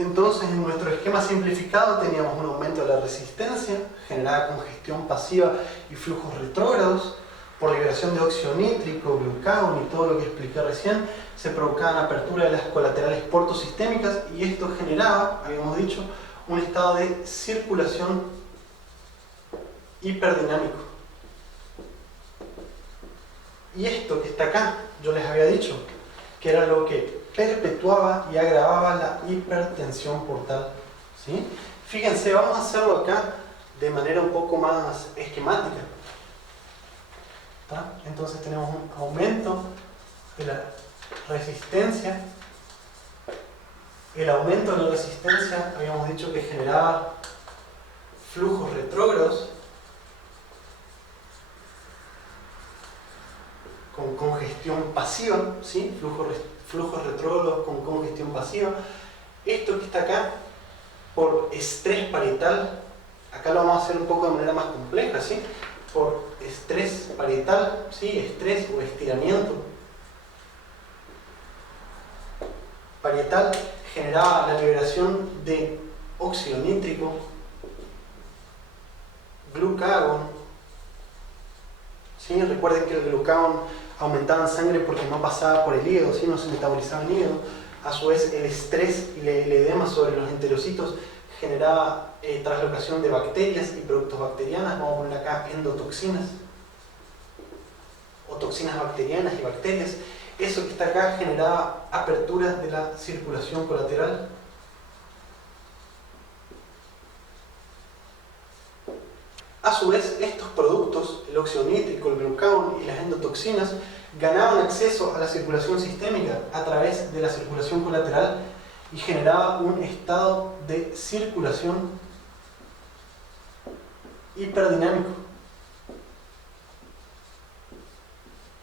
Entonces, en nuestro esquema simplificado teníamos un aumento de la resistencia, generada congestión pasiva y flujos retrógrados. Por liberación de óxido nítrico, glucagón y todo lo que expliqué recién, se provocaban apertura de las colaterales portosistémicas y esto generaba, habíamos dicho, un estado de circulación hiperdinámico. Y esto que está acá, yo les había dicho, que era lo que perpetuaba y agravaba la hipertensión portal. ¿Sí? Fíjense, vamos a hacerlo acá de manera un poco más esquemática. ¿Tá? Entonces tenemos un aumento de la resistencia. El aumento de la resistencia habíamos dicho que generaba flujos retrógrados con congestión pasiva, ¿sí? Flujos retrógrados con congestión pasiva. Esto que está acá, por estrés parietal, acá lo vamos a hacer un poco de manera más compleja, ¿sí? Por estrés parietal, ¿sí? Estrés o estiramiento parietal, generaba la liberación de óxido nítrico, glucagón, ¿sí? Recuerden que el glucagón aumentaba en sangre porque no pasaba por el hígado, ¿sí? No se metabolizaba en el hígado. A su vez, el estrés y el edema sobre los enterocitos generaba traslocación de bacterias y productos bacterianas. Vamos a poner acá endotoxinas o toxinas bacterianas y bacterias. Eso que está acá generaba apertura de la circulación colateral. A su vez, estos productos, el óxido nítrico, el glucagón y las endotoxinas, ganaban acceso a la circulación sistémica a través de la circulación colateral y generaba un estado de circulación hiperdinámico,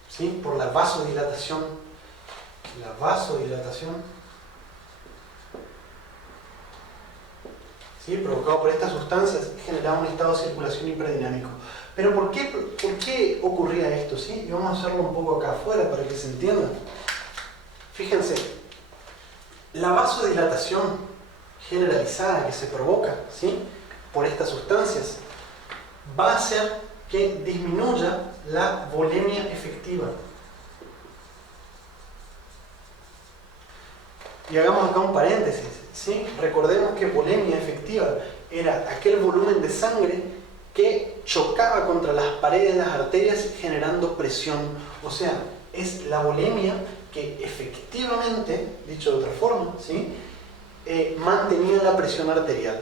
¿sí? Por la vasodilatación. La vasodilatación, ¿sí? Provocado por estas sustancias, generaba un estado de circulación hiperdinámico. Pero ¿por qué ocurría esto? ¿Sí? Y vamos a hacerlo un poco acá afuera para que se entienda. Fíjense, la vasodilatación generalizada que se provoca, ¿sí? Por estas sustancias va a hacer que disminuya la volemia efectiva. Y hagamos acá un paréntesis, ¿sí? Recordemos que volemia efectiva era aquel volumen de sangre que chocaba contra las paredes de las arterias generando presión. O sea, es la volemia que efectivamente, dicho de otra forma, ¿sí? Mantenía la presión arterial.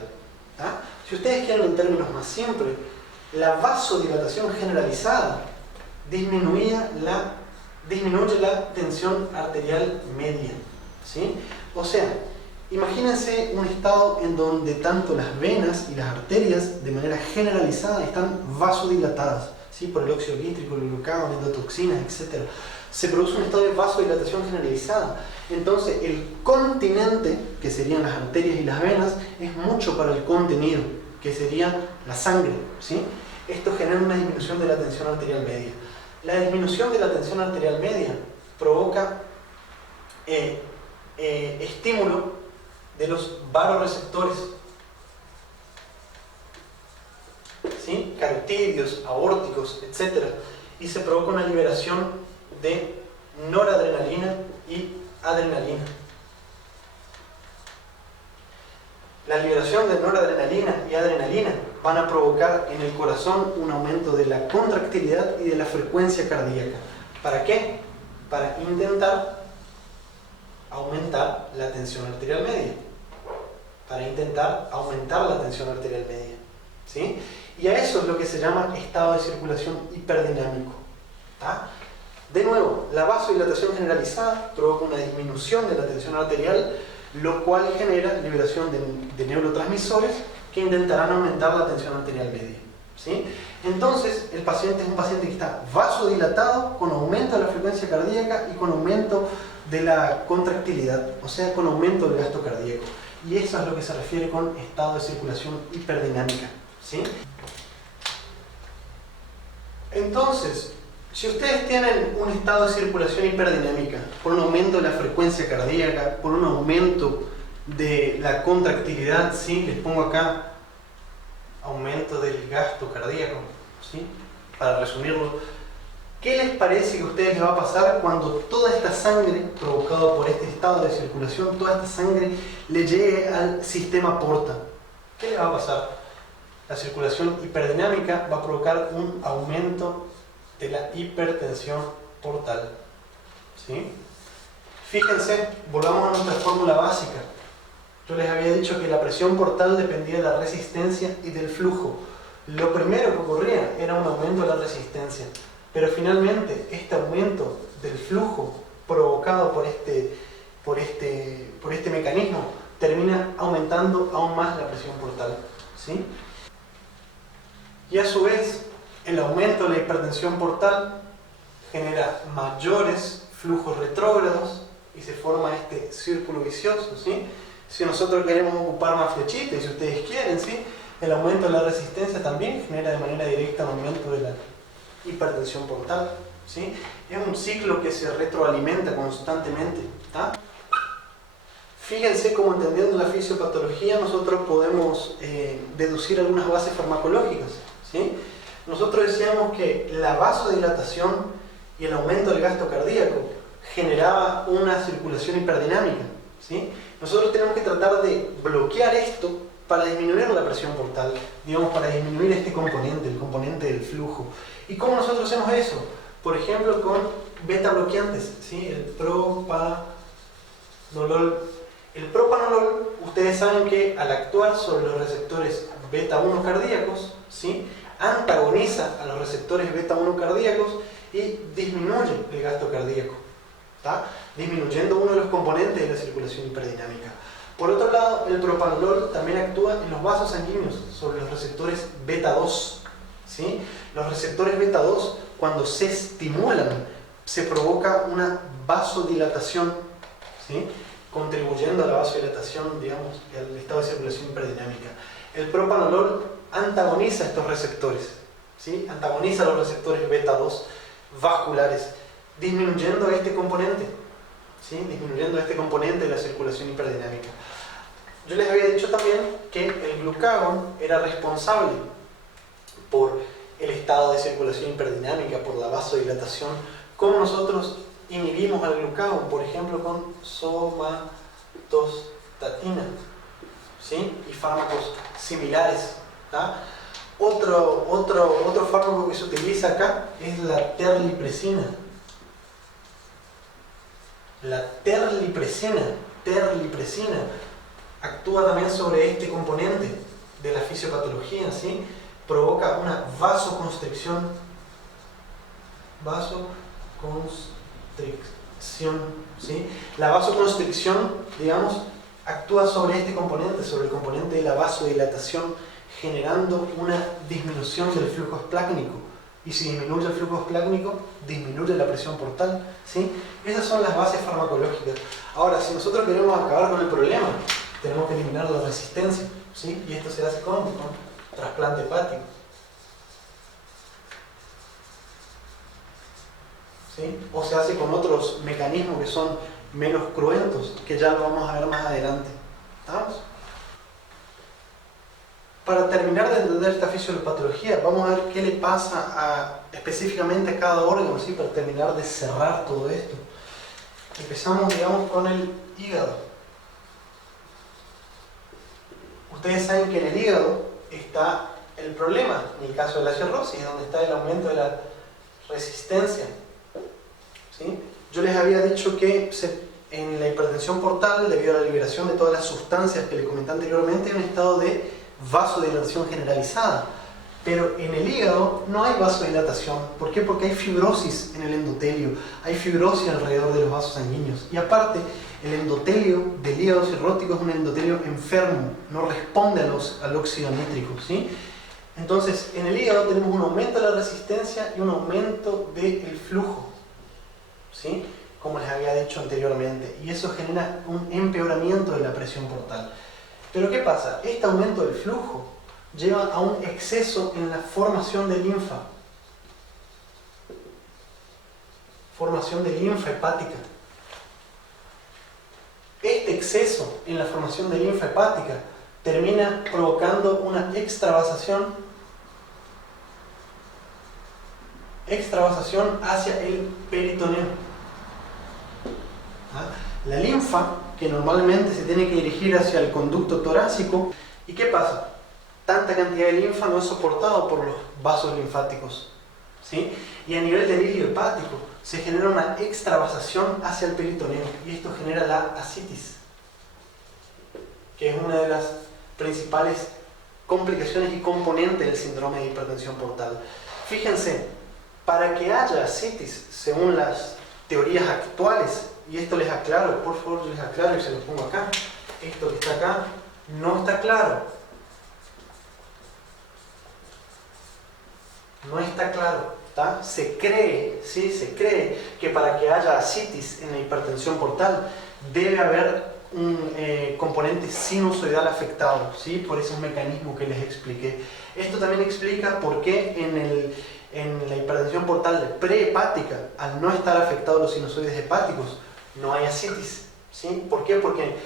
¿Ah? Si ustedes quieren en términos más simples, la vasodilatación generalizada disminuye la tensión arterial media, ¿sí? O sea, imagínense un estado en donde tanto las venas y las arterias de manera generalizada están vasodilatadas, ¿sí? Por el óxido nítrico, el glucagón, endotoxinas, etc. Se produce un estado de vasodilatación generalizada. Entonces el continente, que serían las arterias y las venas, es mucho para el contenido, que sería la sangre, ¿sí? Esto genera una disminución de la tensión arterial media. La disminución de la tensión arterial media provoca estímulo de los varoreceptores, ¿sí? Carotídeos, aórticos, etc. Y se provoca una liberación de noradrenalina y adrenalina. La liberación de noradrenalina y adrenalina van a provocar en el corazón un aumento de la contractilidad y de la frecuencia cardíaca. ¿Para qué? Para intentar aumentar la tensión arterial media. Para intentar aumentar la tensión arterial media, ¿sí? Y a eso es lo que se llama estado de circulación hiperdinámico. ¿Tá? De nuevo, la vasodilatación generalizada provoca una disminución de la tensión arterial, lo cual genera liberación de neurotransmisores que intentarán aumentar la tensión arterial media, ¿sí? Entonces, el paciente es un paciente que está vasodilatado con aumento de la frecuencia cardíaca y con aumento de la contractilidad, o sea, con aumento del gasto cardíaco. Y eso es lo que se refiere con estado de circulación hiperdinámica, ¿sí? Entonces, si ustedes tienen un estado de circulación hiperdinámica por un aumento de la frecuencia cardíaca, por un aumento de la contractilidad, ¿sí? Les pongo acá aumento del gasto cardíaco, ¿sí? Para resumirlo, ¿qué les parece que a ustedes les va a pasar cuando toda esta sangre provocada por este estado de circulación, toda esta sangre le llegue al sistema porta? ¿Qué le va a pasar? La circulación hiperdinámica va a provocar un aumento de la hipertensión portal, ¿sí? Fíjense, volvamos a nuestra fórmula básica. Yo les había dicho que la presión portal dependía de la resistencia y del flujo. Lo primero que ocurría era un aumento de la resistencia, pero finalmente este aumento del flujo provocado por este mecanismo termina aumentando aún más la presión portal, ¿sí? Y a su vez, el aumento de la hipertensión portal genera mayores flujos retrógrados y se forma este círculo vicioso, ¿sí? Si nosotros queremos ocupar más flechitas, y si ustedes quieren, ¿sí? El aumento de la resistencia también genera de manera directa un aumento de la hipertensión portal, ¿sí? Es un ciclo que se retroalimenta constantemente, ¿tá? Fíjense cómo, entendiendo la fisiopatología, nosotros podemos deducir algunas bases farmacológicas, ¿sí? Nosotros decíamos que la vasodilatación y el aumento del gasto cardíaco generaba una circulación hiperdinámica, ¿sí? Nosotros tenemos que tratar de bloquear esto para disminuir la presión portal, digamos, para disminuir este componente, el componente del flujo. ¿Y cómo nosotros hacemos eso? Por ejemplo, con beta bloqueantes, ¿sí? El propanolol. El propanolol, ustedes saben que al actuar sobre los receptores beta 1 cardíacos, ¿sí? Antagoniza a los receptores beta 1 cardíacos y disminuye el gasto cardíaco, ¿tá? Disminuyendo uno de los componentes de la circulación hiperdinámica. Por otro lado, el propanolol también actúa en los vasos sanguíneos sobre los receptores beta 2, ¿sí? Los receptores beta 2, cuando se estimulan, se provoca una vasodilatación, ¿sí? Contribuyendo a la vasodilatación, digamos, al estado de circulación hiperdinámica. El propanolol antagoniza estos receptores, ¿sí? Antagoniza los receptores beta 2 vasculares, disminuyendo este componente, ¿sí? Disminuyendo este componente de la circulación hiperdinámica. Yo les había dicho también que el glucagón era responsable por el estado de circulación hiperdinámica, por la vasodilatación. ¿Cómo nosotros inhibimos al glucagón? Por ejemplo, con somatostatina, ¿sí? Y fármacos similares, ¿tá? Otro fármaco que se utiliza acá es la terlipresina. La terlipresina actúa también sobre este componente de la fisiopatología, ¿sí? Provoca una vasoconstricción, ¿sí? La vasoconstricción, digamos, actúa sobre este componente, sobre el componente de la vasodilatación, generando una disminución del flujo esplácnico. Y si disminuye el flujo esplácnico, disminuye la presión portal, ¿sí? Esas son las bases farmacológicas. Ahora, si nosotros queremos acabar con el problema, tenemos que eliminar la resistencia, ¿sí? Y esto se hace con trasplante hepático, ¿sí? O se hace con otros mecanismos que son menos cruentos, que ya lo vamos a ver más adelante. ¿Estamos? Para terminar de entender esta fisiopatología, vamos a ver qué le pasa específicamente a cada órgano, ¿sí? Para terminar de cerrar todo esto. Empezamos, digamos, con el hígado. Ustedes saben que en el hígado está el problema, en el caso de la cirrosis, donde está el aumento de la resistencia, ¿sí? Yo les había dicho que en la hipertensión portal, debido a la liberación de todas las sustancias que les comenté anteriormente, hay un estado de vasodilatación generalizada. Pero en el hígado no hay vasodilatación. ¿Por qué? Porque hay fibrosis en el endotelio, hay fibrosis alrededor de los vasos sanguíneos. Y aparte, el endotelio del hígado cirrótico es un endotelio enfermo, no responde al óxido nítrico, ¿sí? Entonces, en el hígado tenemos un aumento de la resistencia y un aumento del flujo, ¿sí? Como les había dicho anteriormente. Y eso genera un empeoramiento de la presión portal. Pero ¿qué pasa? Este aumento del flujo lleva a un exceso en la formación de linfa. Formación de linfa hepática. Este exceso en la formación de linfa hepática, termina provocando una extravasación hacia el peritoneo. La linfa, que normalmente se tiene que dirigir hacia el conducto torácico, ¿y qué pasa? Tanta cantidad de linfa no es soportado por los vasos linfáticos, ¿sí? Y a nivel del hilio hepático se genera una extravasación hacia el peritoneo y esto genera la ascitis, que es una de las principales complicaciones y componentes del síndrome de hipertensión portal. Fíjense, para que haya ascitis, según las teorías actuales, y esto les aclaro, por favor les aclaro y se lo pongo acá, esto que está acá no está claro. No está claro, ¿tá? Se cree, ¿sí? Se cree que para que haya ascitis en la hipertensión portal debe haber un componente sinusoidal afectado, ¿sí? Por esos mecanismos que les expliqué. Esto también explica por qué en la hipertensión portal prehepática, al no estar afectados los sinusoides hepáticos, no hay ascitis, ¿sí? ¿Por qué? Porque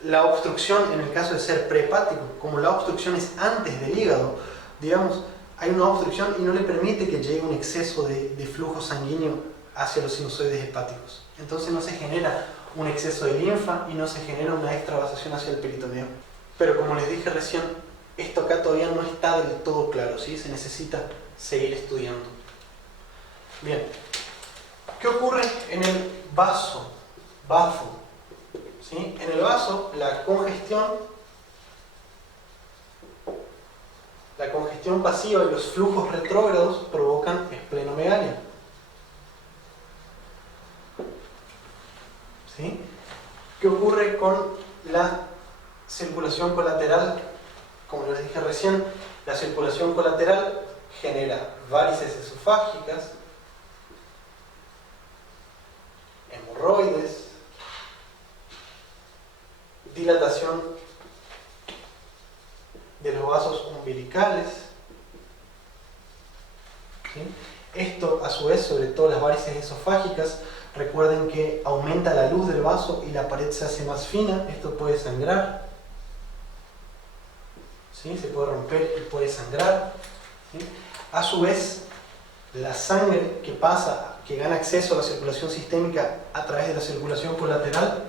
la obstrucción, en el caso de ser prehepático, como la obstrucción es antes del hígado, digamos, hay una obstrucción y no le permite que llegue un exceso de flujo sanguíneo hacia los sinusoides hepáticos. Entonces no se genera un exceso de linfa y no se genera una extravasación hacia el peritoneo. Pero como les dije recién, esto acá todavía no está del todo claro, ¿sí? Se necesita seguir estudiando. Bien, ¿qué ocurre en el vaso? ¿Sí? En el vaso, la congestión pasiva y los flujos retrógrados provocan esplenomegalia. ¿Sí? ¿Qué ocurre con la circulación colateral? Como les dije recién, la circulación colateral genera varices esofágicas, hemorroides, dilatación de los vasos umbilicales, ¿sí? Esto a su vez, sobre todo las varices esofágicas, recuerden que aumenta la luz del vaso y la pared se hace más fina, esto puede sangrar, ¿sí? Se puede romper y puede sangrar, ¿sí? A su vez, la sangre que pasa, que gana acceso a la circulación sistémica a través de la circulación colateral,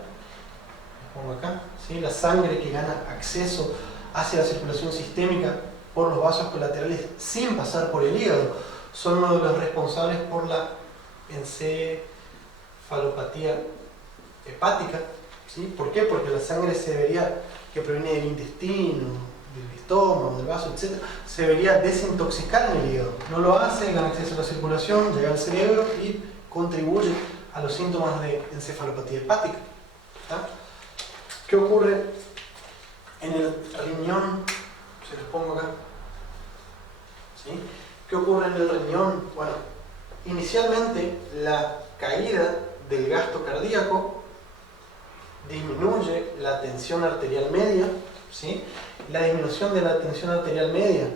pongo acá, ¿sí? La sangre que gana acceso hacia la circulación sistémica por los vasos colaterales sin pasar por el hígado, son uno de los responsables por la encefalopatía hepática, ¿sí? ¿Por qué? Porque la sangre que proviene del intestino, del estómago, del vaso, etc., se debería desintoxicar en el hígado. No lo hace, gana acceso a la circulación, llega al cerebro y contribuye a los síntomas de encefalopatía hepática. ¿Tá? ¿Qué ocurre en el riñón? Se los pongo acá. ¿Sí? ¿Qué ocurre en el riñón? Bueno, inicialmente la caída del gasto cardíaco disminuye la tensión arterial media, ¿sí? La disminución de la tensión arterial media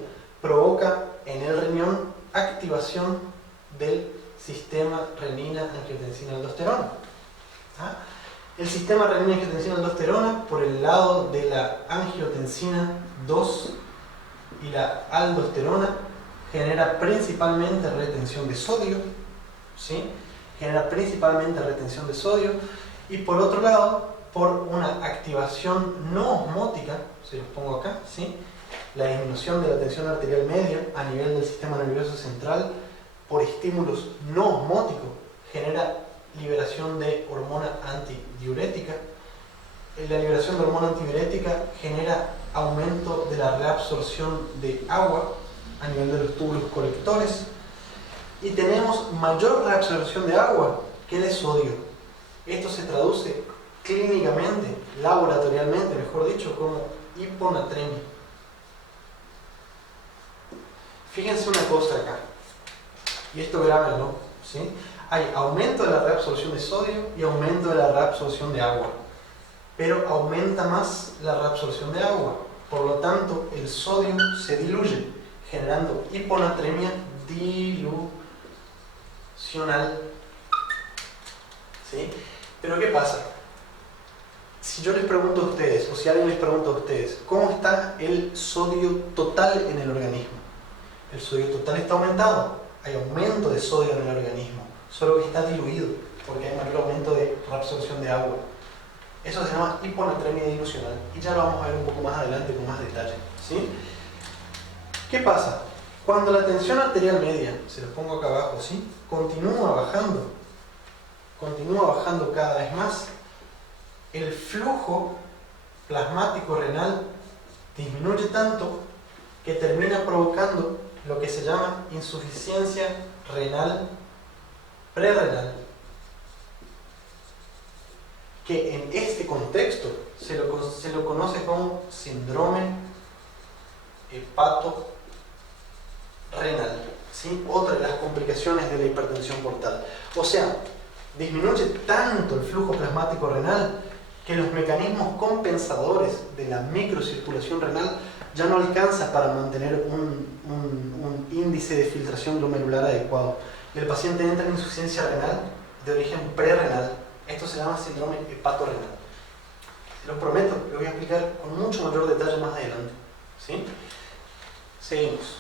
provoca en el riñón activación del sistema renina-angiotensina-aldosterona. ¿Ah? El sistema renina-angiotensina-aldosterona, por el lado de la angiotensina 2 y la aldosterona, genera principalmente retención de sodio, ¿sí? Genera principalmente retención de sodio, y por otro lado, por una activación no osmótica, se los pongo acá, ¿sí? La disminución de la tensión arterial media a nivel del sistema nervioso central por estímulos no osmóticos genera liberación de hormona antidiurética. La liberación de hormona antidiurética genera aumento de la reabsorción de agua a nivel de los túbulos colectores y tenemos mayor reabsorción de agua que de sodio. Esto se traduce clínicamente, laboratorialmente, mejor dicho, como hiponatremia. Fíjense una cosa acá, y esto grábenlo, ¿sí? Hay aumento de la reabsorción de sodio y aumento de la reabsorción de agua, pero aumenta más la reabsorción de agua, por lo tanto el sodio se diluye, generando hiponatremia dilucional, ¿sí? Pero ¿qué pasa? Si yo les pregunto a ustedes, o si alguien les pregunta a ustedes, ¿cómo está el sodio total en el organismo? El sodio total está aumentado, hay aumento de sodio en el organismo, solo que está diluido, porque hay mayor aumento de reabsorción de agua. Eso se llama hiponatremia dilucional, y ya lo vamos a ver un poco más adelante con más detalle, ¿sí? ¿Qué pasa? Cuando la tensión arterial media, se los pongo acá abajo, ¿sí? Continúa bajando cada vez más, el flujo plasmático renal disminuye tanto que termina provocando lo que se llama insuficiencia renal prerrenal, que en este contexto se lo conoce como síndrome hepatorenal, ¿sí? Otra de las complicaciones de la hipertensión portal. O sea, disminuye tanto el flujo plasmático renal que los mecanismos compensadores de la microcirculación renal ya no alcanzan para mantener un índice de filtración glomerular adecuado. Y el paciente entra en insuficiencia renal de origen prerrenal. Esto se llama síndrome hepatorenal. Se los prometo, lo voy a explicar con mucho mayor detalle más adelante, ¿sí? Seguimos.